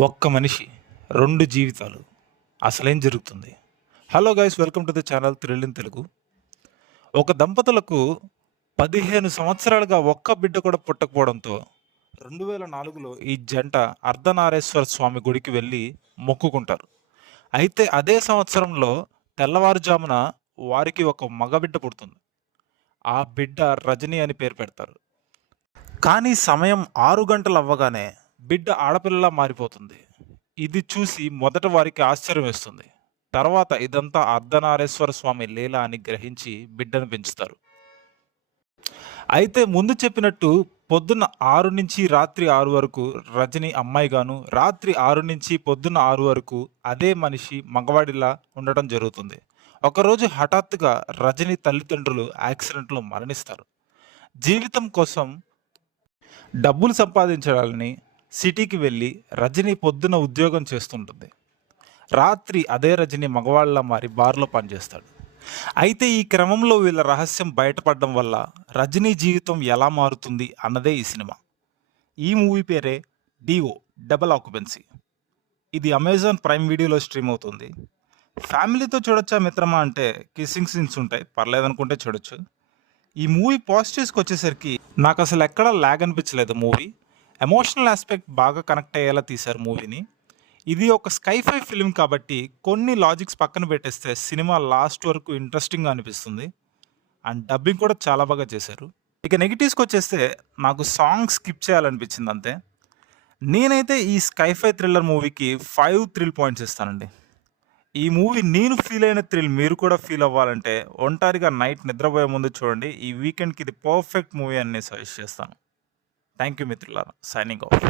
ఒక్క మనిషి, 2 జీవితాలు. అసలేం జరుగుతుంది? Hello guys, welcome to the channel thrill in Telugu. ఒక దంపతులకు 15 సంవత్సరాలుగా ఒక్క బిడ్డ కూడా పుట్టకపోవడంతో 2004లో ఈ జంట అర్ధనారేశ్వర స్వామి గుడికి వెళ్ళి మొక్కుకుంటారు. అయితే అదే సంవత్సరంలో తెల్లవారుజామున వారికి ఒక మగబిడ్డ పుడుతుంది. ఆ బిడ్డ రజని అని పేరు పెడతారు. కానీ సమయం 6 గంటలు అవ్వగానే బిడ్డ ఆడపిల్లలా మారిపోతుంది. ఇది చూసి మొదట వారికి ఆశ్చర్యం వేస్తుంది. తర్వాత ఇదంతా అర్ధనారేశ్వర స్వామి లీల అని గ్రహించి బిడ్డను పెంచుతారు. అయితే ముందు చెప్పినట్టు పొద్దున్న 6 నుంచి రాత్రి 6 వరకు రజని అమ్మాయిగాను, రాత్రి 6 నుంచి పొద్దున్న 6 వరకు అదే మనిషి మగవాడిలా ఉండటం జరుగుతుంది. ఒకరోజు హఠాత్తుగా రజని తల్లిదండ్రులు యాక్సిడెంట్లో మరణిస్తారు. జీవితం కోసం డబ్బులు సంపాదించాలని సిటీకి వెళ్ళి రజని పొద్దున ఉద్యోగం చేస్తుంటుంది. రాత్రి అదే రజని మగవాళ్ళ మారి బార్లో పనిచేస్తాడు. అయితే ఈ క్రమంలో వీళ్ళ రహస్యం బయటపడడం వల్ల రజనీ జీవితం ఎలా మారుతుంది అన్నదే ఈ సినిమా. ఈ మూవీ పేరే డిఓ, డబుల్ ఆక్యుపెన్సీ. ఇది అమెజాన్ ప్రైమ్ వీడియోలో స్ట్రీమ్ అవుతుంది. ఫ్యామిలీతో చూడొచ్చా మిత్రమా అంటే కిస్సింగ్ సీన్స్ ఉంటాయి, పర్లేదనుకుంటే చూడొచ్చు. ఈ మూవీ పాజిటివ్స్కి వచ్చేసరికి నాకు అసలు ఎక్కడా ల్యాగ్ అనిపించలేదు. మూవీ ఎమోషనల్ ఆస్పెక్ట్ బాగా కనెక్ట్ అయ్యేలా తీశారు మూవీని. ఇది ఒక స్కైఫై ఫిలిం కాబట్టి కొన్ని లాజిక్స్ పక్కన పెట్టేస్తే సినిమా లాస్ట్ వరకు ఇంట్రెస్టింగ్గా అనిపిస్తుంది. అండ్ డబ్బింగ్ కూడా చాలా బాగా చేశారు. ఇక నెగిటివ్స్కి వచ్చేస్తే నాకు సాంగ్ స్కిప్ చేయాలనిపించింది అంతే. నేనైతే ఈ స్కైఫై థ్రిల్లర్ మూవీకి 5 థ్రిల్ పాయింట్స్ ఇస్తానండి. ఈ మూవీ నేను ఫీల్ అయిన థ్రిల్ మీరు కూడా ఫీల్ అవ్వాలంటే ఒంటరిగా నైట్ నిద్రపోయే ముందు చూడండి. ఈ వీకెండ్కి ఇది పర్ఫెక్ట్ మూవీ అని నేను సజెస్ట్ చేస్తాను. థ్యాంక్ యూ మిత్రులారా. Signing off.